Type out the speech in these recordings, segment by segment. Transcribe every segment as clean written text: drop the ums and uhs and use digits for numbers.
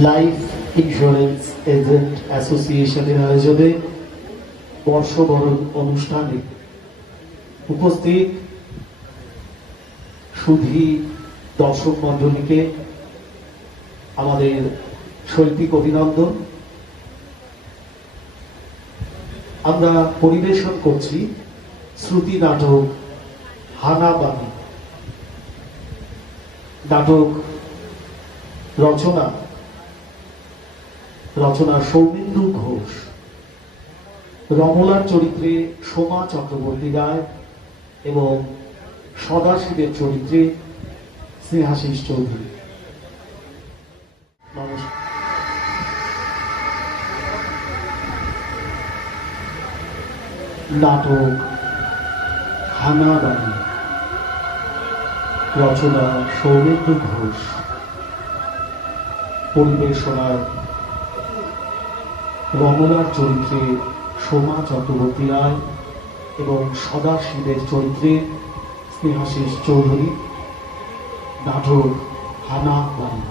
Life insurance agent অ্যাসোসিয়েশনের আয়োজনে বর্ষবরণ অনুষ্ঠানে উপস্থিত সুধী দর্শক মণ্ডলীকে আমাদের শৈল্পিক অভিনন্দন। আমরা পরিবেশন করছি শ্রুতি নাটক হানাবানি। নাটক রচনা সৌমেন্দু ঘোষ, রমলার চরিত্রে সোমা চক্রবর্তী রায় এবং সদাশিবের চরিত্রে স্নেহাশিস চৌধুরী। নমস্কার। নাটক হানাবানি, রচনা সৌমেন্দু ঘোষ, পরিবেশনায় রমলার চরিত্রে সোমা চক্রবর্তী রায় এবং সদাশিবের চরিত্রে স্নেহাশিস চৌধুরী। নাটক হানাবানি।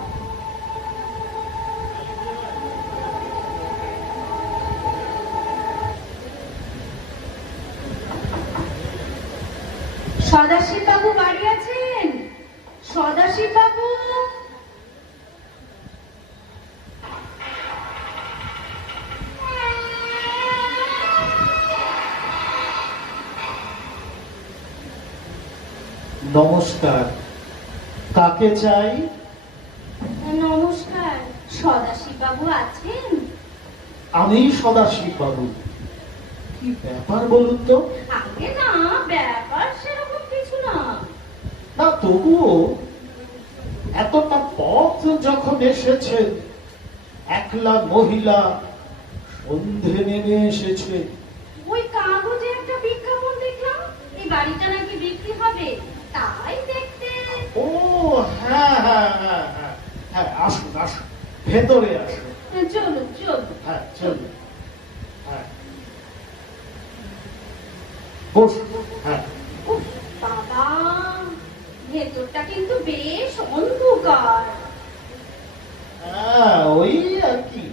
সদাশিব বাবু বাড়ি আছেন? সদাশিব বাবু, নমস্কার, কাকে চাই? নমস্কার। সদাশিব বাবু আছেন? আমি সদাশিব বাবু। কি ব্যাপার বলুন তো? আগে না, ব্যাপার সেরকম কিছু না। না, তবুও এতটা পথ যখন এসেছেন, একলা মহিলা, সন্ধে নেমে এসেছে। ওই কাগজে একটা বিজ্ঞাপন দেখলাম, এই বাড়িটা নাকি বিক্রি হবে, তাই দেখতে। ও হ্যাঁ হ্যাঁ হ্যাঁ হ্যাঁ হ্যাঁ, আসুন আসুন, ভেতরে আসুন। চলুন চলুন। হ্যাঁ চলুন। হ্যাঁ বসুন। হ্যাঁ। উফ, বাবা, ভেতরটা কিন্তু বেশ অন্ধকার। হ্যাঁ, ওই আর কি,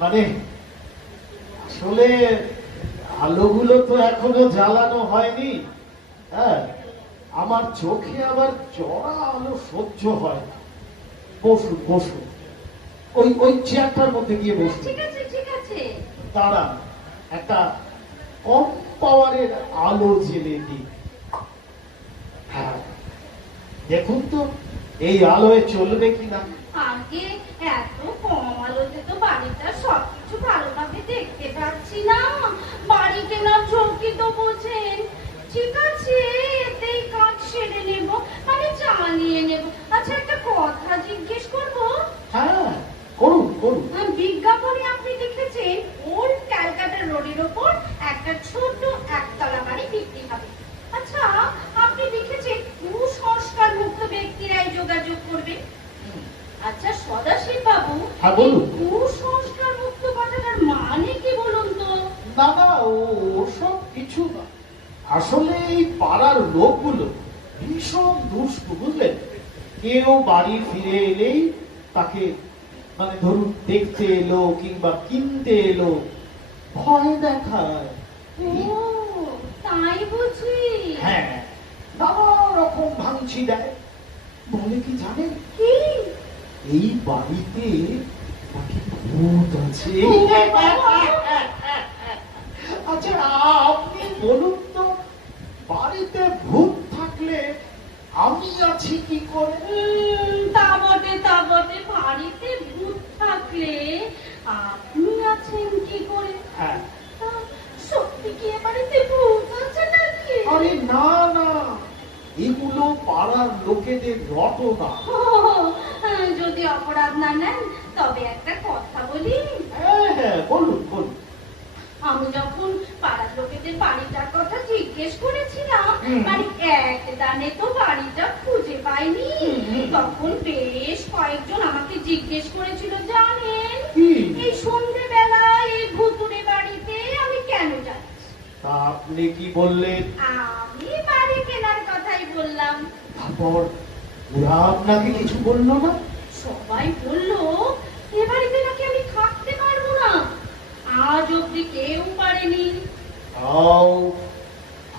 মানে আসলে আলোগুলো তো এখনো জ্বালানো হয়নি। হ্যাঁ, আমার চোখে আবার চড়া আলো সহ্য হয় না। বসুন বসুন, ওই ওই চেয়ারটার মধ্যে গিয়ে বসুন। ঠিক আছে ঠিক আছে। দাঁড়ান, একটা কম পাওয়ারের আলো জ্বেলে দিই। হ্যাঁ, দেখুন তো এই আলোয় চলবে কিনা। আগে এত কম আলোতে তো বাড়িটা সবকিছু ভালোভাবে দেখতে পাচ্ছি না। বাড়ি কেনার ঝুঁকি তো বোঝেন। ঠিক আছে, এতেই কাজ সেরে নেব, মানে চালিয়ে নেব। আচ্ছা, একটা কথা জিজ্ঞেস করবো? হ্যাঁ করুন করুন। বিজ্ঞাপনে আপনি লিখেছেন ওল্ড ক্যালকাটা রোডের ওপর একটা ছোট একতলা বাড়ি বিক্রি হবে। আচ্ছা, আপনি লিখেছেন কুসংস্কার মুক্ত ব্যক্তিরাই যোগাযোগ করবে। আচ্ছা সদাশিব বাবু, হ্যাঁ বলুন। কুসংস্কার মুক্ত কথাটার মানে কি বলুন তো? না না, ওসব কিছু না। আসলে এই পাড়ার লোকগুলো ভীষণ দুষ্টু, বুঝলেন। কেউ বাড়ি ফিরে এলেই তাকে, মানে ধরুন দেখতে এলো কিংবা কিনতে এলো, ভয় দেখায়। ও, তাই বুঝি। হ্যাঁ, নানা রকম ভাঙচি দেয়। বলে কি জানেন, কি? এই বাড়িতে নাকি ভূত আছে। আচ্ছা আপনি বলুন তো, বাড়িতে ভূত থাকলে আমি আছি কি করে? তা বটে, বাড়িতে ভূত থাকলে আপনি আছেন কি করে? হ্যাঁ। তা সত্যি কি এ বাড়িতে ভূত আছে নাকি? আরে না না, এগুলো পাড়ার লোকেদের রটনা। ও, যদি অপরাধ না নেন তবে একটা কথা বলি। হ্যাঁ হ্যাঁ বলুন বলুন। আমি যখন পাড়ার লোকেদের বাড়িটার কথা জিজ্ঞেস করেছিলাম, মানে এক দানে তো বাড়িটা খুঁজে পাইনি, তখন বেশ কয়েকজন আমাকে জিজ্ঞেস করেছিল জানেন, এই সন্ধ্যেবেলা এই ভুতুড়ে বাড়িতে আমি কেন যাচ্ছি। তা আপনি কি বললেন? আমি বাড়ি কেনার কথাই বললাম। তারপর ওরা আপনাকে কিছু বললো না? সবাই বললো তাও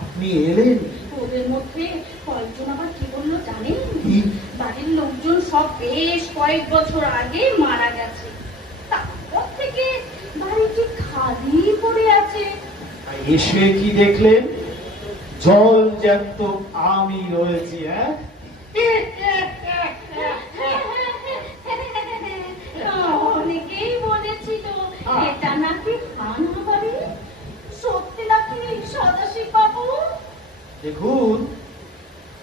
আপনি এলেন? ওদের মধ্যে কয়েকজন আবার কি বললো জানেন? কি? বাড়ির লোকজন সব বেশ কয়েক বছর আগে মারা গেছে, তারপর থেকে বাড়িটি খালি পড়ে আছে। এসে কি দেখলেন? জল জ্যান্ত আমি রয়েছি। হ্যাঁ, অনেকেই বলেছিল এটা নাকি খানা বাড়ি। সত্যি নাকি সদাশিব বাবু? দেখুন,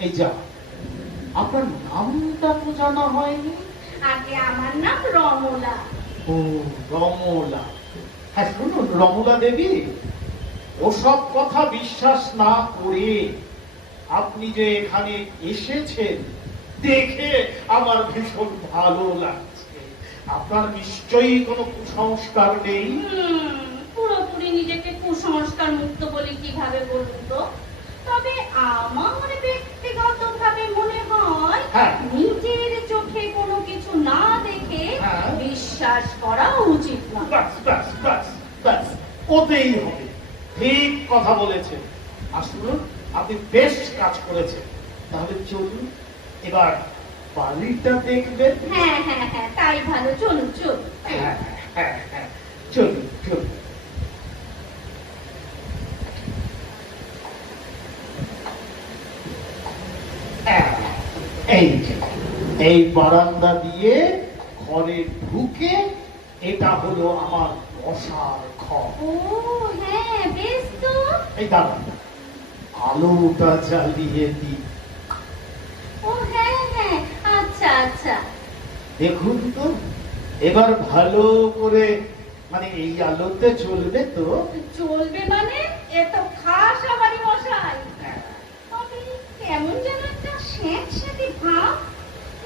এই যা আপনার নামটা তো জানা হয়নি। আগে আমার নাম রমলা। ও, রমলা। হ্যাঁ শুনুন রমলা দেবী, ওসব কথা বিশ্বাস না করে আপনি যে এখানে এসেছেন দেখে আমার ভীষণ ভালো লাগছে। আপনার নিশ্চয়ই কোনো কুসংস্কার নেই। পুরোপুরি নিজেকে কুসংস্কার মুক্ত বলে কিভাবে বলুন তো? তবে আমার ব্যক্তিগতভাবে মনে হয় হ্যাঁ। নিজের চোখে কোনো কিছু না দেখে হ্যাঁ। বিশ্বাস করা উচিত না। বাস বাস বাস বাস, ওতেই হবে। ঠিক কথা বলেছেন। আর শুনুন, আপনি বেশ কাজ করেছেন। তাহলে চলুন এবার বাড়িটা দেখবেন। হ্যাঁ হ্যাঁ হ্যাঁ, তাই ভালো, চলুন চলুন। হ্যাঁ হ্যাঁ হ্যাঁ, চলুন চলুন। এই যে, এই বারান্দা দিয়ে ঘরে ঢুকে এটা হলো আমার বসার ঘর। ও হ্যাঁ, বেশ তো। এই দাঁড়ান, আলোটা জ্বালিয়ে দিই। ও হ্যাঁ হ্যাঁ, আচ্ছা আচ্ছা। দেখুন তো, এবার ভালো করে, মানে এই আলোতে চলবে তো? চলবে মানে? এ তো খাস আমারই মশাই। হ্যাঁ। তবে কেমন যেন একটা স্যাঁতস্যাঁতে ভাব,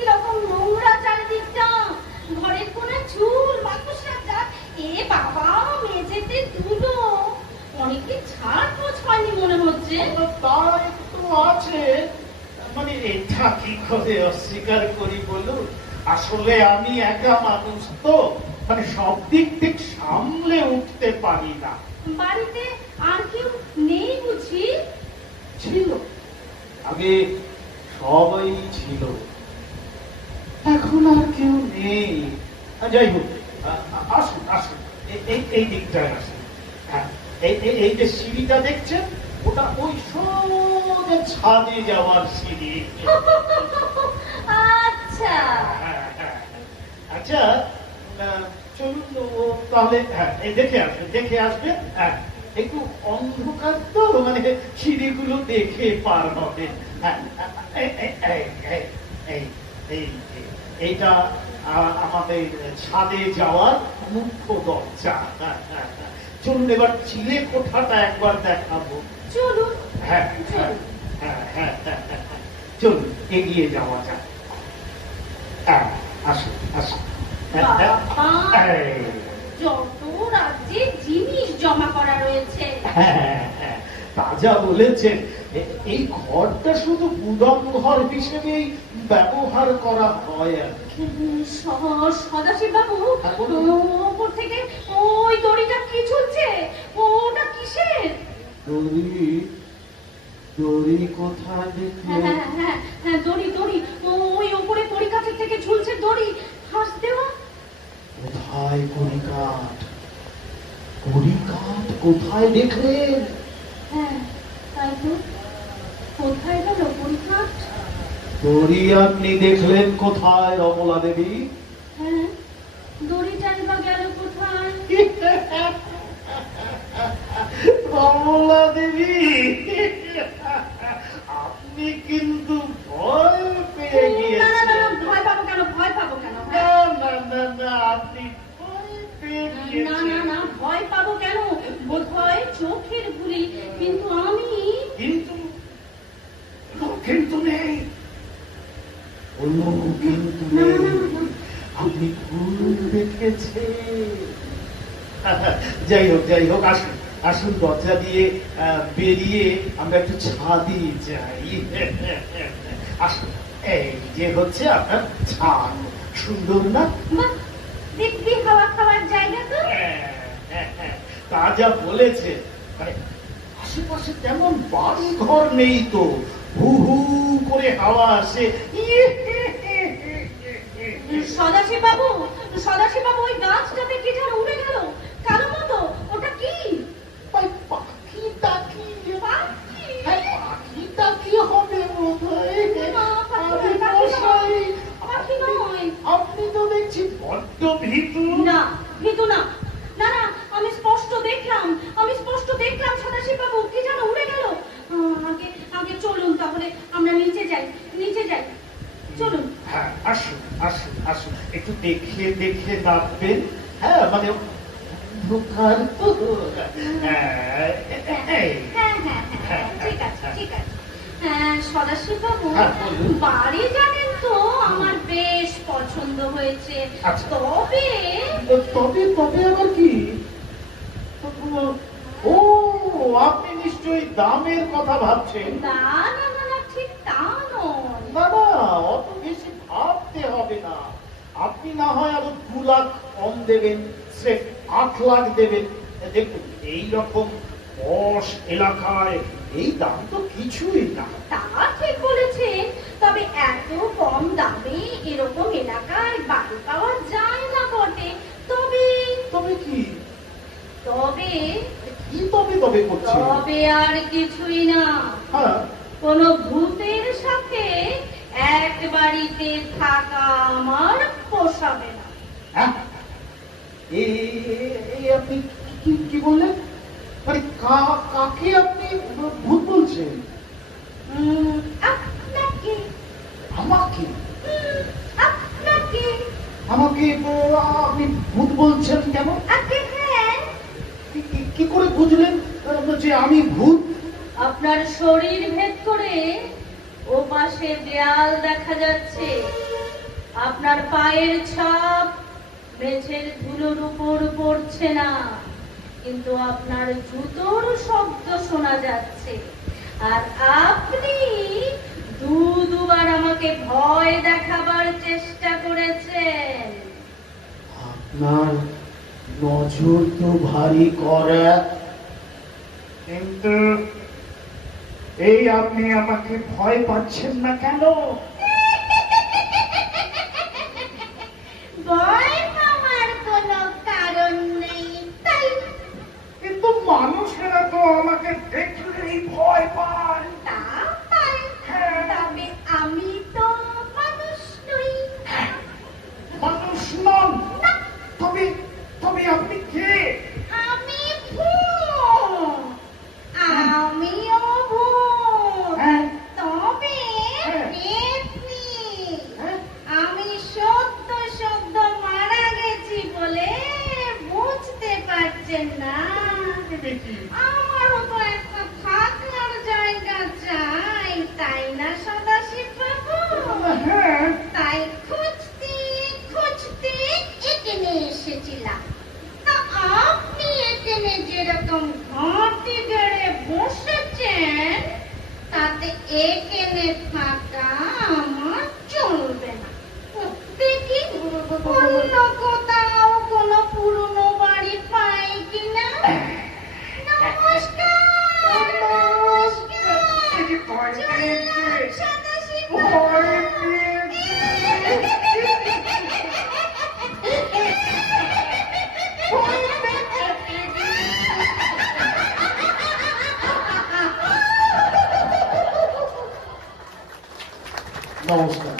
এরকম নোংরা চারিদিকটা, ঘরের কোণে চুল মাকড়সাটা, এ বাবা মেঝেতে ধুলো, অনেকদিন ছাড় পোছ হয়নি মনে হচ্ছে। তা একটু আছে, মানে এটা কি করে অস্বীকার করি বলুন? আসলে আমি একা মানুষ তো, মানে সব দিক ঠিক সামলে উঠতে পারি না। বাড়িতে আর কেউ নেই বুঝি? ছিল, আগে সবাই ছিল, এখন আর কেউ নেই। যাই হোক, আসুন আসুন, এই দিকটায় আসুন। হ্যাঁ, এই যে সিঁড়িটা দেখছেন, ওটা ওই সোজা ছাদে যাওয়ার সিঁড়ি। আচ্ছা। আচ্ছা, চলুন তো, তাহলে হ্যাঁ এই দেখে আসবেন। হ্যাঁ, একটু অন্ধকার তো, মানে সিঁড়িগুলো দেখে পার হবে। হ্যাঁ, এইটা আমাদের ছাদে যাওয়ার মুখ্য দরজা। চলুন এবার চিলে কোঠাটা একবার দেখাবো। চলুন। হ্যাঁ হ্যাঁ হ্যাঁ হ্যাঁ হ্যাঁ, চলুন এগিয়ে যাওয়া যাক। হ্যাঁ, আসুন আসুন। বাবা, যত রাজ্যে জিনিস জমা করা রয়েছে। তাজা বলেছেন। এই ঘরটা শুধু গুদাম ঘর হিসেবেই ব্যবহার করা হয় আর কি। সদাশিব বাবু, হ্যাঁ, বলুন। ওপর থেকে ওই দড়িটা কি ঝুলছে? ওটা কিসের? দড়ি? দড়ি কোথায় দেখলেন? হ্যাঁ হ্যাঁ হ্যাঁ, দড়ি দড়ি, ওই ওপরে কড়িকাঠের থেকে ঝুলছে দড়ি, হাঁস দেওয়া। কোথায় কড়িকাঠ? কড়িকাঠ কোথায় দেখলেন? হ্যাঁ তাই তো, কোথায় গেল কড়িকাঠ? দড়ি আপনি দেখলেন কোথায় রমলা দেবী? হ্যাঁ, দড়িটাই বা গেল কোথায়? রমলা দেবী, আপনি কিন্তু ভয় পেয়ে না না না, গিয়েছেন। ভয় পাবো কেন? ভয় পাবো কেন? না না না না, আপনি ভয় পেয়ে না না গিয়েছেন। না, ভয় পাবো কেন? বোধ হয় চোখের ভুলি, কিন্তু আমি কিন্তু কিন্তু নেই, কোনো কিন্তু না নেই। না না, আপনি ভুল দেখেছেন। যাই হোক, আসুন আসুন, দরজা দিয়ে বেরিয়ে আমরা একটু ছাদে যাই। আসুন, এই যে হচ্ছে আপনার ছাদ, সুন্দর না? বাহ, দিব্যি হাওয়া খাওয়ার জায়গা তো। তা যা বলেছে, মানে আশেপাশে তেমন বাড়ি ঘর নেই তো, হু হু করে হাওয়া আসে। সদাশিব বাবু ওই গাছটাতে কি যেন উড়ে গেল কালো মতো, ওটা কি? পাখিটা কি? পাখি? পাখিটা কি হবে বোধহয়? না, আরে মশাই, পাখি নয়। আপনি তো দেখছি বড্ড ভীতু। না, ভীতু না, না না, আমি স্পষ্ট দেখলাম সদাশিব বাবু কি যেন উড়ে গেল। আগে আগে চলুন, তাহলে আমরা নিচে যাই চলুন। হ্যাঁ, আসুন আসুন আসুন, একটু দেখে দেখে নামবেন। হ্যাঁ, মানে অন্ধকার তো। হ্যাঁ, হ্যাঁ, ঠিক আছে। সদাশিব বাবু, হ্যাঁ, বলুন। বাড়ি জানেন তো আমার বেশ পছন্দ হয়েছে। আচ্ছা। তবে তবে আবার কি? ও, আপনি নিশ্চয়ই দামের কথা ভাবছেন। না, ঠিক তা নয়। না না, অত বেশি ভাবতে হবে না। আপনি না হয় আরো 2 লাখ কম দেবেন, স্রেফ 8 লাখ দেবেন। দেখুন, এইরকম পশ এলাকায় এই দাম তো কিছুই না। তা ঠিক বলেছেন, তবে এত কম দামে এরকম এলাকায় বাড়ি পাওয়া যায় না বটে। তবে কি? তবে করছে? তবে আর কিছুই না, হ্যাঁ, কোন ভূতের সাথে এক বাড়িতে থাকা আমার পোষাবে না। হ্যাঁ, আপনি কি বললেন? মানে কাকে আপনি ভূত বলছেন? আপনাকে। আমাকে? আপনাকে। আমাকে আপনি ভূত বলছেন কেন? আগে হ্যাঁ, কি করে বুঝলেন যে আমি ভূত? আপনার শরীর ভেদ করে ও পাশে দেয়াল দেখা যাচ্ছে। আপনার পায়ের ছাপ মেঝের ধুলোর উপর পড়ছে না, কিন্তু আপনার জুতোর শব্দ শোনা যাচ্ছে। আর আপনি দুবার আমাকে ভয় দেখাবার চেষ্টা করেছেন। আপনার নজর তো ভারী কড়া, কিন্তু এই আপনি আমাকে ভয় পাচ্ছেন না কেন? ভয় পাওয়ার কোনো কারণ নেই, তাই। কিন্তু মানুষেরা তো আমাকে দেখলেই ভয় পায়। তা পাই, হ্যাঁ। তবে আমি তো মানুষ নই। মানুষ নন? তবে তবে আপনি কে? আমি ভূত। আমিও ভূত। হ্যাঁ। তবে হ্যাঁ। পেতনি। হ্যাঁ? আমি সদ্য মারা গেছি বলে বুঝতে পারছেন না। দেখি। আমারও তো একটা থাকার জায়গা চাই, তাই না সদাশিব বাবু? হ্যাঁ। তাই খুঁজতে এখানে এসেছিলাম। তা আপনি এখানে যেরকম ঘাঁটি গেড়ে বসেছেন, তাতে এখানে থাকা আমার চলবে না। দেখি অন্য কোথাও কোনো পুরনো বাড়ি পাই কিনা। নমস্কার। সদাশিব নমস্কার।